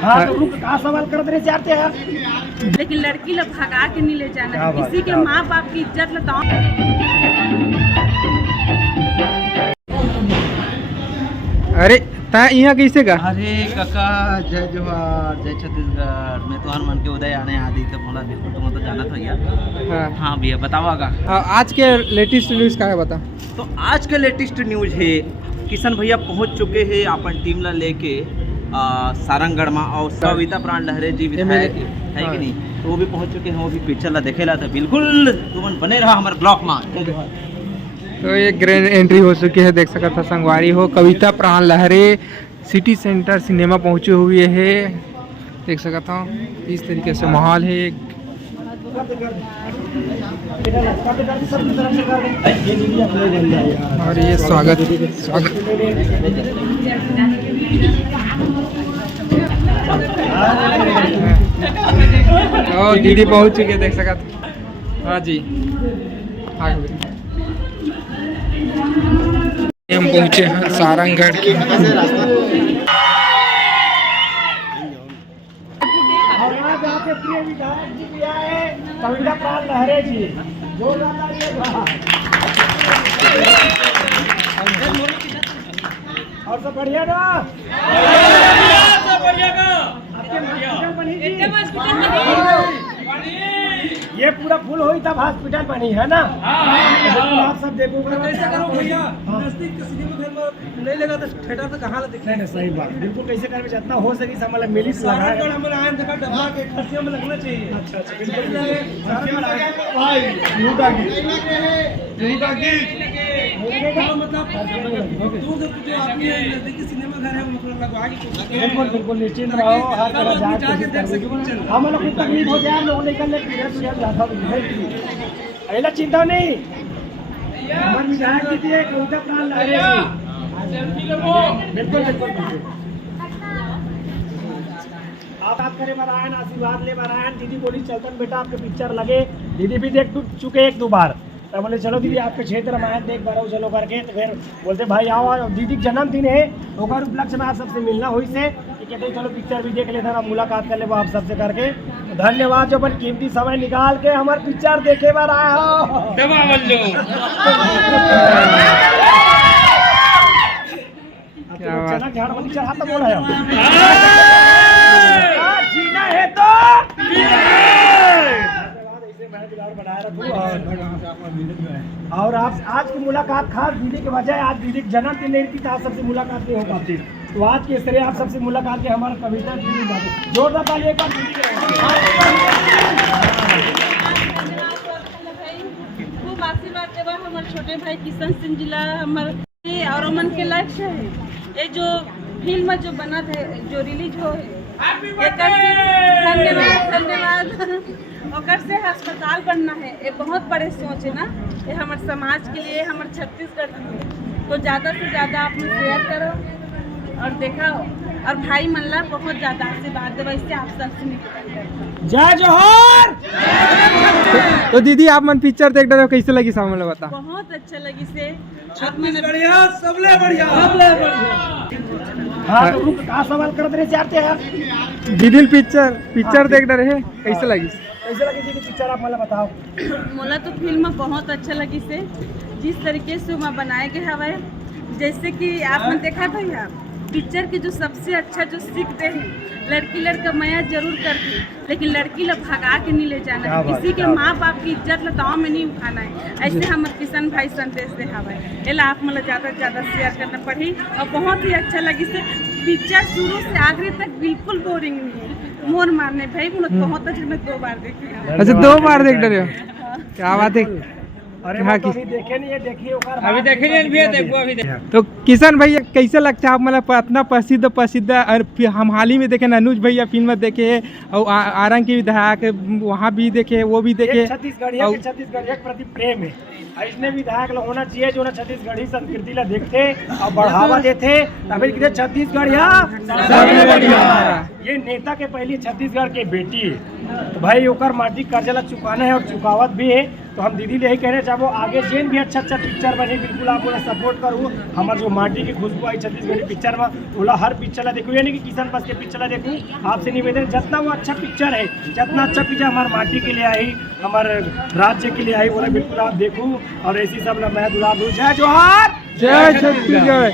हाँ तो रुक कहाँ सवाल करते रहे चाहते हैं लेकिन लड़की लोग भगा के नहीं ले जाना है, किसी के माँ बाप की इज्जत लताओ। अरे ता यहाँ कैसे का? अरे काका जय जोहार जय छत्तीसगढ़। मैं तो मन के उदय आने आदि तो बोला बिल्कुल तुम तो जाना था भैया। हाँ भैया बताओगा। आज के लेटेस्ट न्यूज़ का है बता। तो आज के लेटेस्ट न्यूज है किशन भैया पहुंच चुके हैं अपन टीम ला लेके सारंगगढ़ में और कविता प्राण लहरे जी विधायक है कि नहीं, तो वो भी पहुंच चुके हैं। वो भी पिक्चर ला देखेला था बिल्कुल तुम बने रहा हमारे ब्लॉक में। तो ये ग्रैंड एंट्री हो चुकी है, देख सकता था संगवारी हो। कविता प्राण लहरे सिटी सेंटर सिनेमा पहुंचे हुए है, देख सकता हूँ इस तरीके से माहौल है। और ये स्वागत और दीदी पहुंच चुके देख सकते। हाँ जी हम पहुंचे हैं सारंगगढ़ की। प्रिय विधायक जी भी आए, कविता प्राण लहरे जी और सब बढ़िया ना? ये पूरा फुल हुई तब हॉस्पिटल बनी है ना? आप सब देखो कैसे करो भैया, नजदीक के सिनेमा घर में नहीं लगा तो थिएटर तो कहाँ दिखने। नहीं सही बात बिल्कुल, कैसे करके जितना हो सके सब मतलब मिली सारंगगढ़ हमारे आयन का डब्बा के खर्चे में लगना चाहिए। अच्छा बिल्कुल भाई लूटा की मतलब दूर जो आपके नजदीकी सिनेमा घर है मतलब लगवा के बिल्कुल निश्चिंत रहो। हर तरह जाके देख सकते हम लोग को तकलीफ हो जाए लोग निकलने की ऐसा चिंता नहीं। हमारे विधायक जी है कविता प्राण लहरे बिल्कुल बिल्कुल आप बात करें बरायन आशीर्वाद ले बरायन। दीदी बोली चलतन बेटा आपके पिक्चर लगे, दीदी भी देख चुके एक दो बार, तो बोले चलो दीदी आपके क्षेत्र में आए देख बारो चलो करके। तो फिर बोलते भाई आओ, दीदी का जन्मदिन है ओकर उपलक्ष्य में आप सबसे मिलना हुई से कहते चलो पिक्चर भी देख लेते हैं, मुलाकात कर ले आप सबसे करके। तो धन्यवाद जो अपन कीमती समय निकाल के हमारे पिक्चर देखे बार आया हो। झाड़ वाली चढ़ा तो बोला है जीना है तो और आप आज की मुलाकात खास दीदी के वजह, आज दीदी की जन्मदिन नहीं थी तो आप सबसे मुलाकात नहीं हो पाती, तो आज के तरह आप सबसे मुलाकात के हमारा कविता दीदी बात जोरदार ताली एक बार दीदी के खूब आशीर्वाद देवा हमारे छोटे भाई किशन सिंह जिला हमारे और मन के लक्ष्य है। ये जो फिल्म जो बना था जो रिलीज हो धन्यवाद ओकर से अस्पताल बनना है, ये बहुत बड़े सोच है ना, ये हमारे समाज के लिए हमारे छत्तीसगढ़ के लिए। तो ज़्यादा से ज़्यादा आप शेयर करो और देखा और भाई मल्ला बहुत ज़्यादा आशीर्वाद दे, वैसे आप सबसे जय जोहार। तो दीदी आप मन पिक्चर देख रहे हो, कैसे लगी सामने बता? बहुत अच्छा लगी से बढ़िया सबले बढ़िया। हाँ तो रुक कहाँ सवाल करते रहे चाहते हैं दीदी पिक्चर देख रहे हैं, कैसे लगी? कैसे लगी दीदी पिक्चर आप मतलब बताओ। मोला तो फिल्म बहुत अच्छा लगी से, जिस तरीके से वहाँ बनाए गए हवा, जैसे कि आपने देखा भैया पिक्चर की जो सबसे अच्छा जो सीखते हैं लड़की लड़का माया जरूर करती, लेकिन लड़की लोग भगा के नहीं ले जाना है, किसी के माँ बाप की इज्जत लताओं में नहीं उठाना है। ऐसे हमारे किशन भाई संदेश दे हवा एला आप मतलब ज़्यादा से ज़्यादा शेयर करना पड़ी और बहुत ही अच्छा लगी से। पिक्चर शुरू से आखिरी तक बिल्कुल बोरिंग नहीं है, मोर मारने भाई बहुत अच्छे। मैं 2 बार देखी। अच्छा 2 बार देख रहे हो, क्या बात है। अरे हाँ अभी देखे नहीं है, देखिए अभी देखे नहीं भी देखो अभी तो किशन भैया कैसे लगता है आप मतलब इतना प्रसिद्ध और हम हाल ही में देखे अनुज भैया फिल्म देखे और आरंग के विधायक वहाँ भी देखे, वो भी देखे। छत्तीसगढ़ के प्रति प्रेम है इसने विधायक लोग होना चाहिए जो ना छत्तीसगढ़ी संस्कृति ला देखते और बढ़ावा देते तभी किधर छत्तीसगढ़ ये नेता के पहले छत्तीसगढ़ के बेटी है तो भाई ओकर माटी कर्जा ला चुकाना है और चुकावत भी है। तो हम दीदी यही कहना चाहबो आगे जेन भी अच्छा पिक्चर बने बिल्कुल आप ओला सपोर्ट करू। हमार जो माटी की खुशबू आई छत्तीसगढ़ी पिक्चर में ओला हर पिक्चर ला देखू यानी कि किसान बस के पिक्चर ला देखू। आपसे निवेदन जितना वो अच्छा पिक्चर है जितना अच्छा पिक्चर हमारे माटी के लिए आई हमारे राज्य के लिए आई बोला बिल्कुल आप देखू। और ऐसी सब ना मैं दुलारू जय जोहार जय छत्तीसगढ़।